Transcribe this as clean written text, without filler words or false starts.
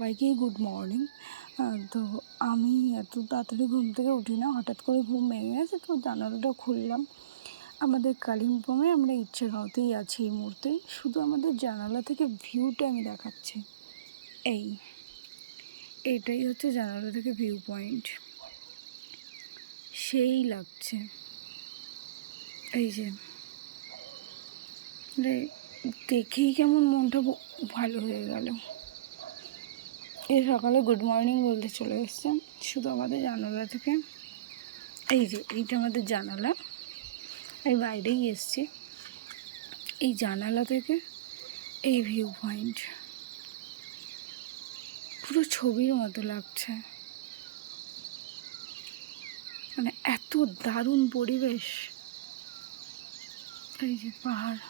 সবাইকেই good morning. তো আমি এত তাড়াতাড়ি ঘুম থেকে উঠি না, হঠাৎ করে ঘুম ভেঙে গেছে, তো জানালাটা খুললাম। আমাদের কালিম্পংয়ে আমরা ইচ্ছাগাঁওতেই আছি এই মুহূর্তে। শুধু আমাদের জানালা থেকে ভিউটা আমি দেখাচ্ছি। এইটাই হচ্ছে জানালা থেকে ভিউ পয়েন্ট, সেই লাগছে। এই যে দেখেই কেমন মনটা ভালো হয়ে গেল। এই সকালে গুড মর্নিং বলতে চলে এসছে শুধু আমাদের জানালা থেকে। এই যে এইটা আমাদের জানালা, আমি বাইরেই এসছি। এই জানালা থেকে এই ভিউ পয়েন্ট পুরো ছবির মতো লাগছে, মানে এত দারুণ পরিবেশ। এই যে পাহাড়।